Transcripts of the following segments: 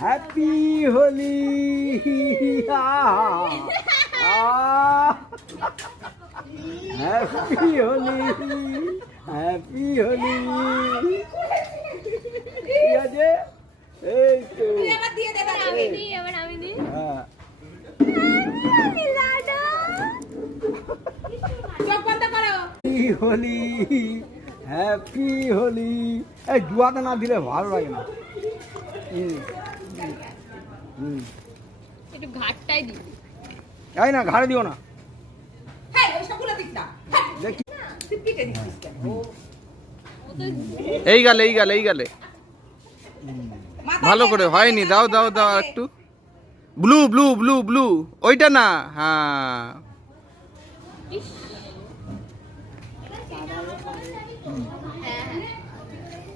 Happy Holi. Happy Holi, happy Holi. ঠিক আছে, এই তো হ্যাঁ। Happy Holi, happy Holi. এই জুয়াতে না দিলে ভালো লাগে না। একটু ঘাটটাই দিই। এই না, ঘাড়ে দিও না। দেখি এই গালে এই গালে এই গালে ভালো করে হয়নি। দাও দাও দাও একটু। ব্লু ব্লু ব্লু ব্লু ওইটা না। হ্যাঁ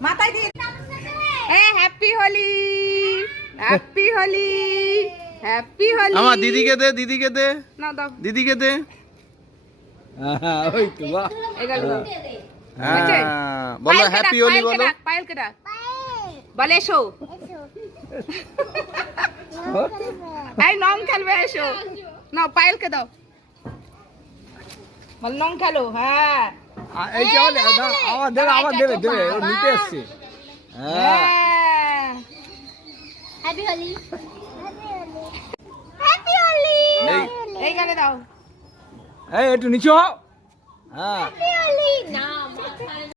মাথায় দিয়ে happy Holi, happy Holi, happy Holi. আমার দিদিকে দে, দিদিকে দে, না দাও দিদিকে দে। ওই তো বাহ। হ্যাঁ বলো হ্যাপি হোলি বলো। পায়েল কেডা বলে এসো। এই নং খেলবে এসো। না পায়েলকে দাও, বল নং খেলো। হ্যাঁ এই যে আমার দেবে, আমার দেবে, দেবে, ও নিতে এসছে। হ্যাঁ, হ্যাপি হোলি, হ্যাপি হোলি, এই গানে দাও। এই একটু নিচু হও। হ্যাঁ, হ্যাপি হোলি। না